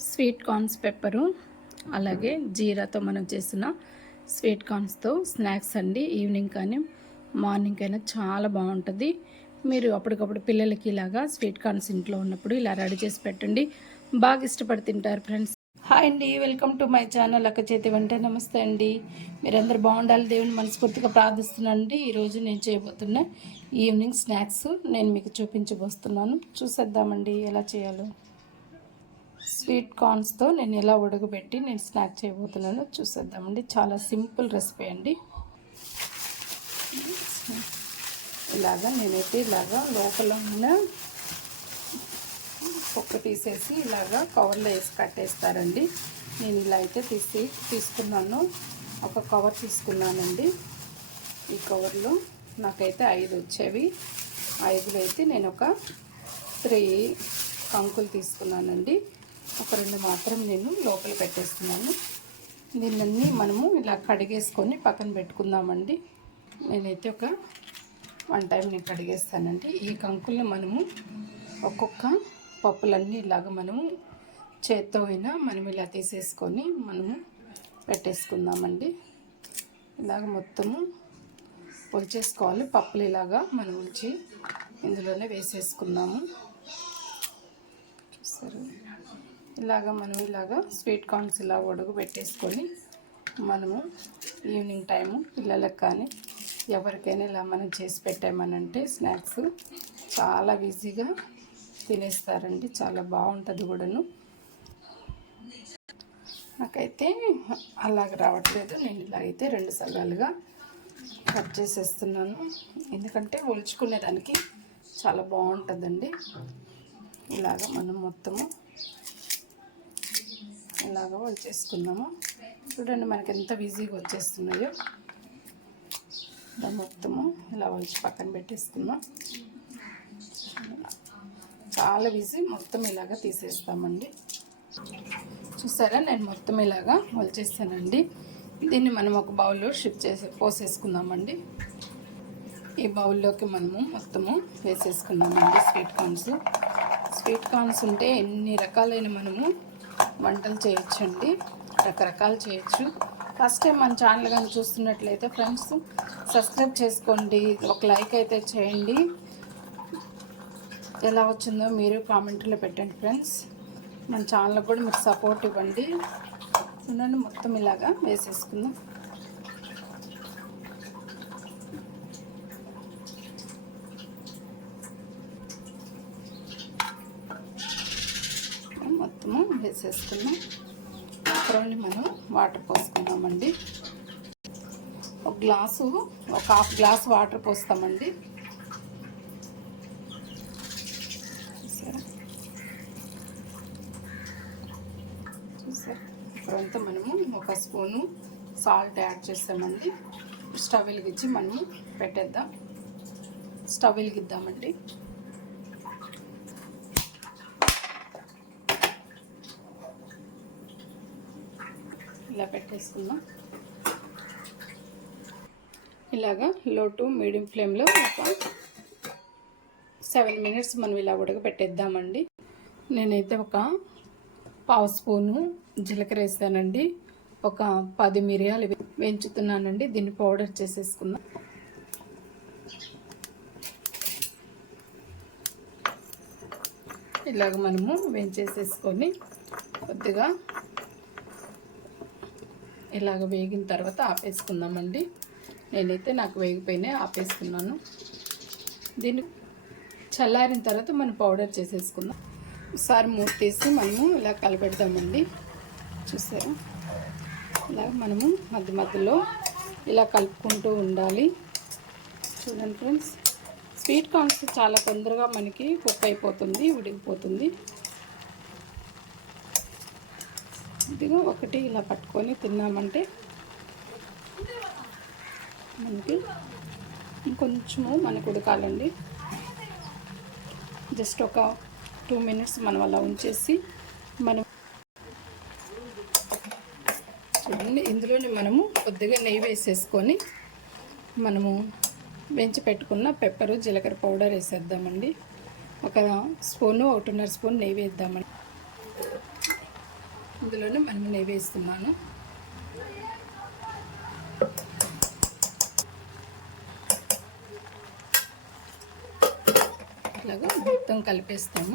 Sweet corns pepper అలాగే జీరాతో మనం చేసిన స్వీట్ కార్న్స్తో స్నాక్స్ అండి. ఈవినింగ్ కానీ మార్నింగ్ అయినా చాలా బాగుంటుంది. మీరు అప్పటికప్పుడు పిల్లలకి ఇలాగా స్వీట్ కార్న్స్ ఇంట్లో ఉన్నప్పుడు ఇలా రెడీ చేసి పెట్టండి. బాగా ఇష్టపడి తింటారు ఫ్రెండ్స్. హాయ్ అండి వెల్కమ్ టు మై ఛానల్ అక్క చేతి వంట నమస్తే అండి. మీరందరూ బాగుండాలి దేవుని మనస్ఫూర్తిగా ప్రార్థిస్తున్నాను అండి ఈరోజు నేను చేయబోతున్న ఈవినింగ్ స్నాక్స్ నేను మీకు చూపించబోస్తున్నాను. చూసేద్దామండి ఎలా చేయాలో. స్వీట్ కార్న్స్తో నేను ఎలా ఉడకబెట్టి నేను స్నాక్ చేయబోతున్నానో చూసేద్దామండి. చాలా సింపుల్ రెసిపీ అండి. ఇలాగా నేనైతే ఇలాగా లోపల ఉన్న పొక్క తీసేసి ఇలాగా కవర్లో వేసి కట్టేస్తారండి. నేను ఇలా అయితే తీసి తీసుకున్నాను. ఒక కవర్ తీసుకున్నానండి. ఈ కవర్లో నాకైతే ఐదు వచ్చేవి. ఐదులో అయితే నేను ఒక త్రీ కంకులు తీసుకున్నానండి. ఒక రెండు మాత్రం నేను లోపల పెట్టేస్తున్నాను. దీన్ని మనము ఇలా కడిగేసుకొని పక్కన పెట్టుకుందామండి. నేనైతే ఒక వన్ టైం నేను కడిగేస్తానండి. ఈ కంకుల్ని మనము ఒక్కొక్క పప్పులన్నీ ఇలాగ మనము చేత్తో అయినా మనం ఇలా తీసేసుకొని మనము పెట్టేసుకుందామండి. ఇలాగ మొత్తము ఒలిచేసుకోవాలి పప్పులు ఇలాగా మనం ఉంచి ఇందులోనే వేసేసుకుందాము. సరే ఇలాగ మనం ఇలాగా స్వీట్ కార్న్స్ ఇలా ఒడుగు పెట్టేసుకొని మనము ఈవినింగ్ టైము పిల్లలకు కానీ ఎవరికైనా ఇలా మనం చేసి పెట్టామనంటే స్నాక్స్ చాలా ఈజీగా తినేస్తారండి. చాలా బాగుంటుంది కూడాను. నాకైతే అలాగ రావట్లేదు. నేను ఇలా అయితే రెండు సగాలుగా కట్ చేసేస్తున్నాను. ఎందుకంటే ఒలుచుకునేదానికి చాలా బాగుంటుందండి. ఇలాగ మనం మొత్తము ఇలాగ వచ్చేసుకున్నాము. చూడండి మనకి ఎంత ఈజీగా వచ్చేస్తున్నాయో. ఇలా మొత్తము ఇలా వచ్చి పక్కన పెట్టేసుకున్నాం. చాలా ఈజీ మొత్తం ఇలాగ తీసేస్తామండి. చూసారా? నేను మొత్తం ఇలాగా వలిచేస్తానండి దీన్ని మనం ఒక బౌల్లో షిఫ్ట్ చేసి పోసేసుకుందామండి. ఈ బౌల్లోకి మనము మొత్తము వేసేసుకున్నామండి స్వీట్ కార్న్స్. స్వీట్ కార్న్స్ ఉంటే ఎన్ని రకాలైన మనము వంటలు చేయొచ్చండి. రకరకాలు చేయొచ్చు. ఫస్ట్ టైం మన ఛానల్ కానీ చూస్తున్నట్లయితే ఫ్రెండ్స్ సబ్స్క్రైబ్ చేసుకోండి. ఒక లైక్ అయితే చేయండి. ఎలా వచ్చిందో మీరు కామెంట్లో పెట్టండి ఫ్రెండ్స్ మన ఛానల్ కూడా మీకు సపోర్ట్ ఇవ్వండి. చూడండి మొత్తం ఇలాగా వేసేసుకుందాం మొత్తము వేసేసుకున్నాం అక్కడండి మనం వాటర్ పోసుకున్నామండి ఒక గ్లాసు ఒక హాఫ్ గ్లాస్ వాటర్ పోస్తామండి. చూసారా? చూసారా? ఇప్పుడంతా మనము ఒక స్పూను సాల్ట్ యాడ్ చేస్తామండి స్టవ్ వెలిగించి మనము పెట్టేద్దాం. స్టవ్ వెలిగిద్దామండి. ఇలా పెట్టేసుకుందాం. ఇలాగా లో టు మీడియం ఫ్లేమ్లో ఒక సెవెన్ మినిట్స్ మనం ఇలా ఉడకబెట్టేద్దామండి. నేనైతే ఒక పావు స్పూను జీలకర్ర వేస్తానండి ఒక పది మిరియాలు వేయించుతున్నానండి. దీన్ని పౌడర్ చేసేసుకుందాం. ఇలాగ మనము వేయించేసేసుకొని కొద్దిగా ఇలాగ వేగిన తర్వాత ఆపేసుకుందామండి. నేనైతే నాకు వేగిపోయినాయి ఆపేసుకున్నాను. దీన్ని చల్లారిన తర్వాత మనం పౌడర్ చేసేసుకుందాం. ఒకసారి మూత తీసి మనము ఇలా కలపెడదామండి. చూసారా? ఇలా మనము మధ్య మధ్యలో ఇలా కలుపుకుంటూ ఉండాలి. చూడండి ఫ్రెండ్స్ స్వీట్ కార్న్స్ చాలా తొందరగా మనకి కుక్ అయిపోతుంది ఉడికిపోతుంది. ఇదిగో ఒకటి ఇలా పట్టుకొని తిన్నామంటే మనకి ఇంకొంచెము మనకు ఉడకాలండి. జస్ట్ ఒక టూ మినిట్స్ మనం అలా ఉంచేసి మనం చూడండి ఇందులోనే మనము కొద్దిగా నెయ్యి వేసేసుకొని మనము వెంచి పెట్టుకున్న పెప్పరు జీలకర్ర పౌడర్ వేసేద్దామండి. ఒక స్పూను ఒకటిన్నర స్పూన్ నెయ్యి వేద్దామండి. ఇందులోనే మనం నెయ్యి వేస్తున్నాను ఇట్లాగా మొత్తం కలిపేస్తాము.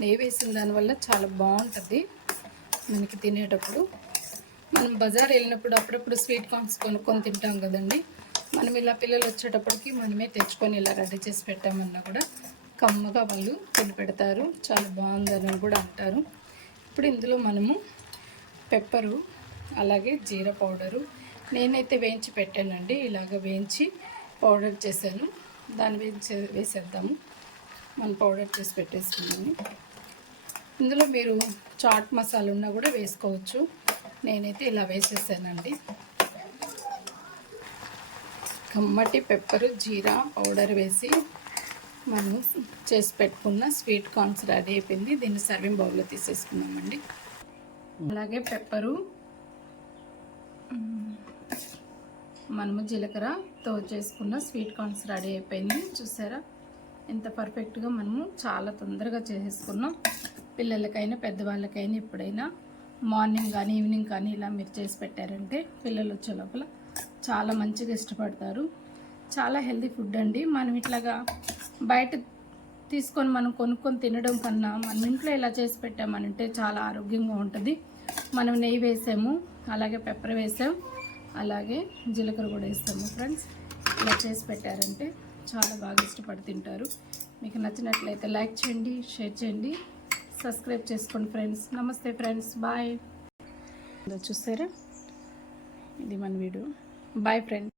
నెయ్యి వేసిన దానివల్ల చాలా బాగుంటుంది. మనకి తినేటప్పుడు మనం బజార్ వెళ్ళినప్పుడు అప్పుడప్పుడు స్వీట్ కార్న్స్ కొనుక్కొని తింటాం కదండి. మనం ఇలా పిల్లలు వచ్చేటప్పటికి మనమే తెచ్చుకొని ఇలా రెడీ చేసి పెట్టామన్నా కూడా కమ్మగా వాళ్ళు తిని పెడతారు చాలా బాగుందని కూడా అంటారు. ఇప్పుడు ఇందులో మనము పెప్పరు అలాగే జీరా పౌడరు. నేనైతే వేయించి పెట్టానండి. ఇలాగ వేయించి పౌడర్ చేశాను. దాన్ని వేయించి వేసేద్దాము. మనం పౌడర్ చేసి పెట్టేసుకున్నాము ఇందులో మీరు చాట్ మసాలా ఉన్నా కూడా వేసుకోవచ్చు. నేనైతే ఇలా వేసేసానండి. కమ్మటి పెప్పరు జీరా పౌడర్ వేసి మనం చేసి పెట్టుకున్న స్వీట్ కార్న్స్ రెడీ అయిపోయింది. దీన్ని సర్వింగ్ బౌల్లో తీసేసుకున్నామండి అలాగే పెప్పరు మనము జీలకర్ర తో చేసుకున్న స్వీట్ కార్న్స్ రెడీ అయిపోయింది. చూసారా? ఎంత పర్ఫెక్ట్గా మనము చాలా తొందరగా చేసేసుకున్నాం. పిల్లలకైనా పెద్దవాళ్ళకైనా ఎప్పుడైనా మార్నింగ్ కానీ ఈవినింగ్ కానీ ఇలా మీరు చేసి పెట్టారంటే పిల్లలు వచ్చే లోపల చాలా మంచిగా ఇష్టపడతారు. చాలా హెల్తీ ఫుడ్ అండి. మనం ఇట్లాగా బయట తీసుకొని మనం కొనుక్కొని తినడం కన్నా మన ఇంట్లో ఇలా చేసి పెట్టామనంటే చాలా ఆరోగ్యంగా ఉంటుంది. మనం నెయ్యి వేసాము అలాగే పెప్పర్ వేసాం అలాగే జీలకర్ర కూడా వేస్తాము ఫ్రెండ్స్. ఇలా చేసి పెట్టారంటే చాలా బాగా ఇష్టపడి తింటారు. మీకు నచ్చినట్లయితే లైక్ చేయండి షేర్ చేయండి సబ్స్క్రైబ్ చేసుకోండి ఫ్రెండ్స్. నమస్తే ఫ్రెండ్స్ బాయ్. చూసారా? ఇది మన వీడియో. Bye friends